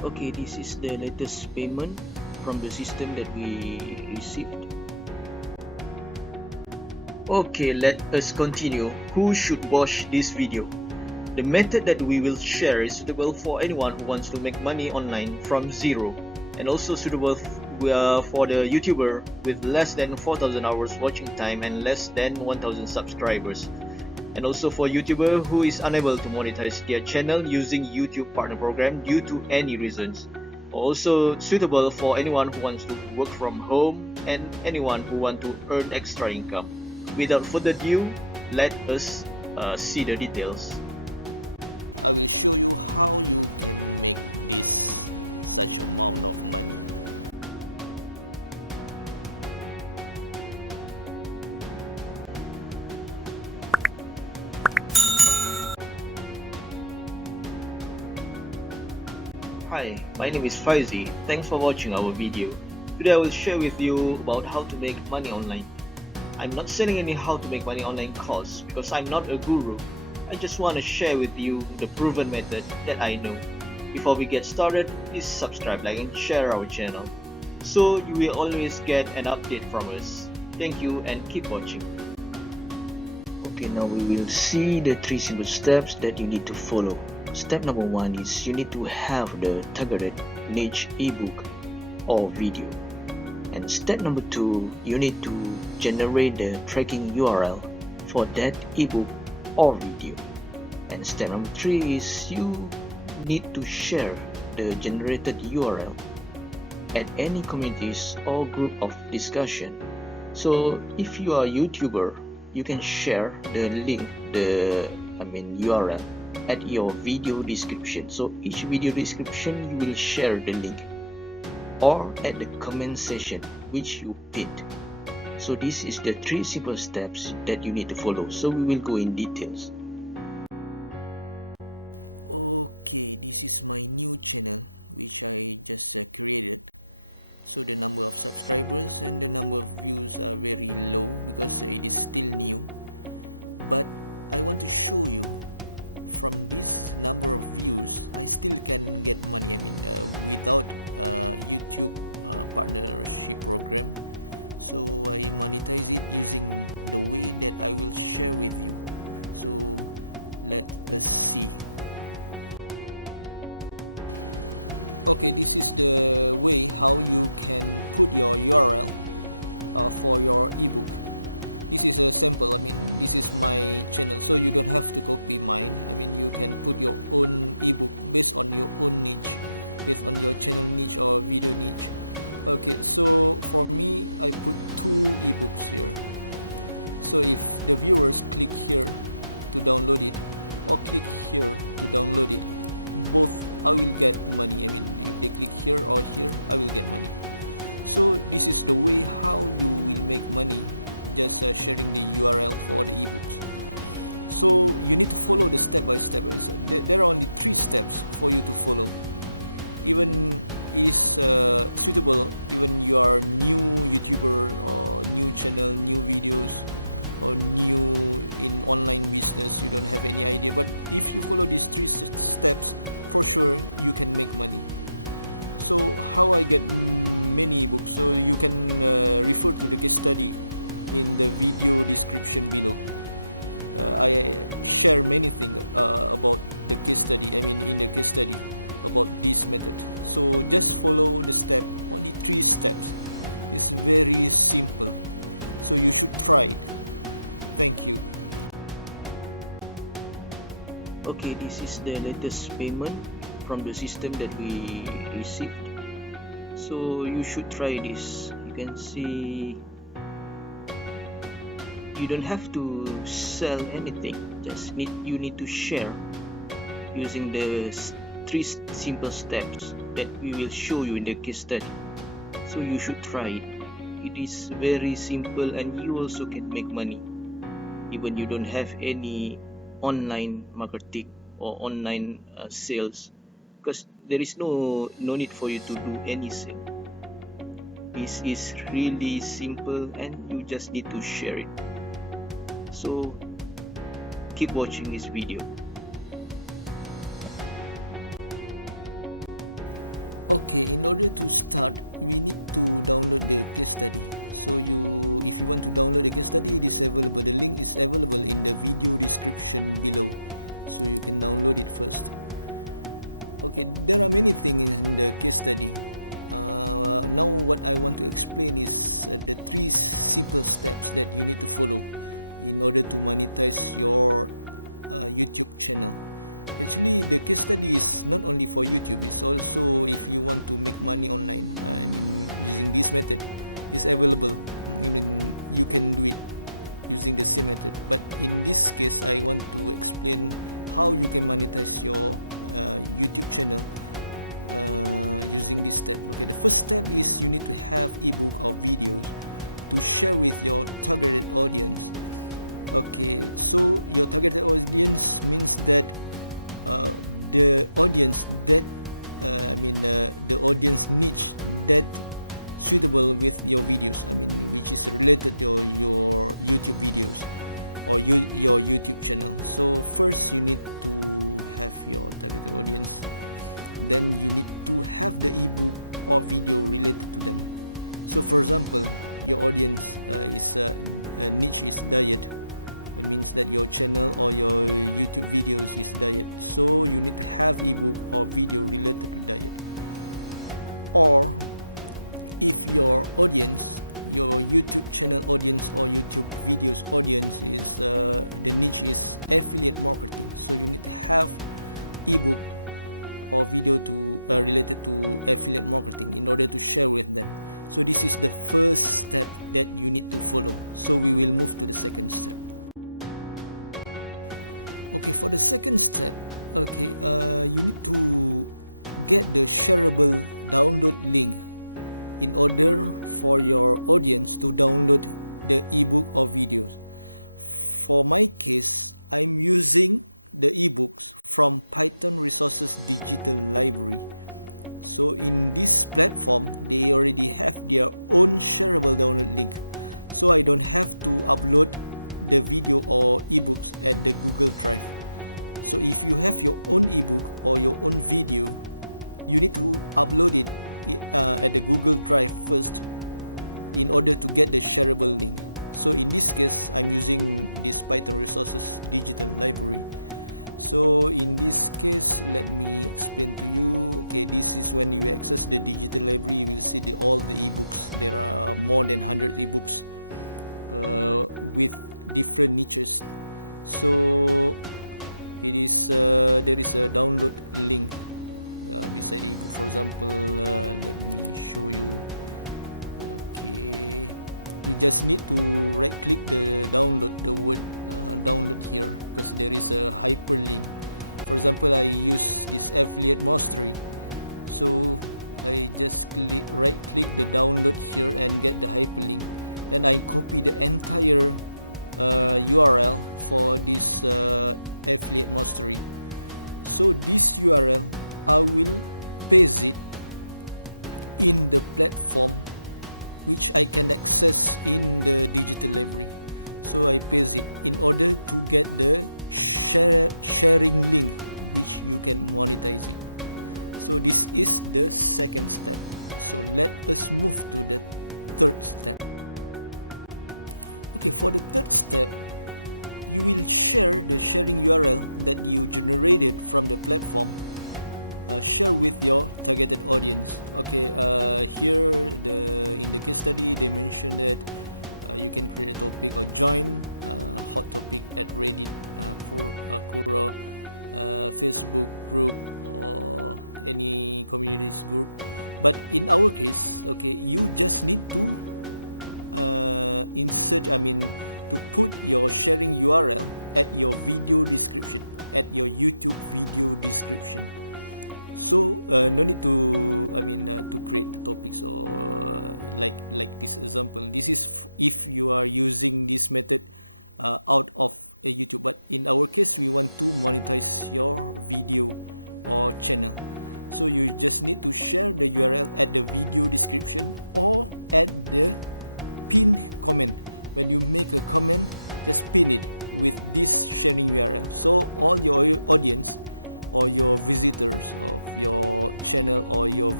Okay, this is the latest payment from the system that we received. Okay, let us continue. Who should watch this video? The method that we will share is suitable for anyone who wants to make money online from zero, and also suitable for the YouTuber with less than 4,000 hours watching time and less than 1,000 subscribers, and also for YouTuber who is unable to monetize their channel using YouTube partner program due to any reasons. Also suitable for anyone who wants to work from home and anyone who want to earn extra income. Without further ado, let us see the details. Hi, my name is Faizi. Thanks for watching our video. Today I will share with you about how to make money online. I'm not selling any how to make money online course because I'm not a guru. I just want to share with you the proven method that I know. Before we get started, please subscribe, like and share our channel so you will always get an update from us. Thank you and keep watching. Okay, now we will see the 3 simple steps that you need to follow. Step number 1 is you need to have the targeted niche ebook or video. And step number 2, you need to generate the tracking URL for that ebook or video. And step number 3 is you need to share the generated URL at any communities or group of discussion. So if you are a YouTuber, you can share the link, URL at your video description. So each video description you will share the link, or at the comment section which you pinned. So this is the 3 simple steps that you need to follow. So we will go in details. Okay, this is the latest payment from the system that we received. So you should try this. You can see you don't have to sell anything. You need to share using the 3 simple steps that we will show you in the case study. So you should try it. It is very simple and you also can make money even you don't have any online marketing or online sales, because there is no need for you to do any sale. This is really simple and you just need to share it. So keep watching this video.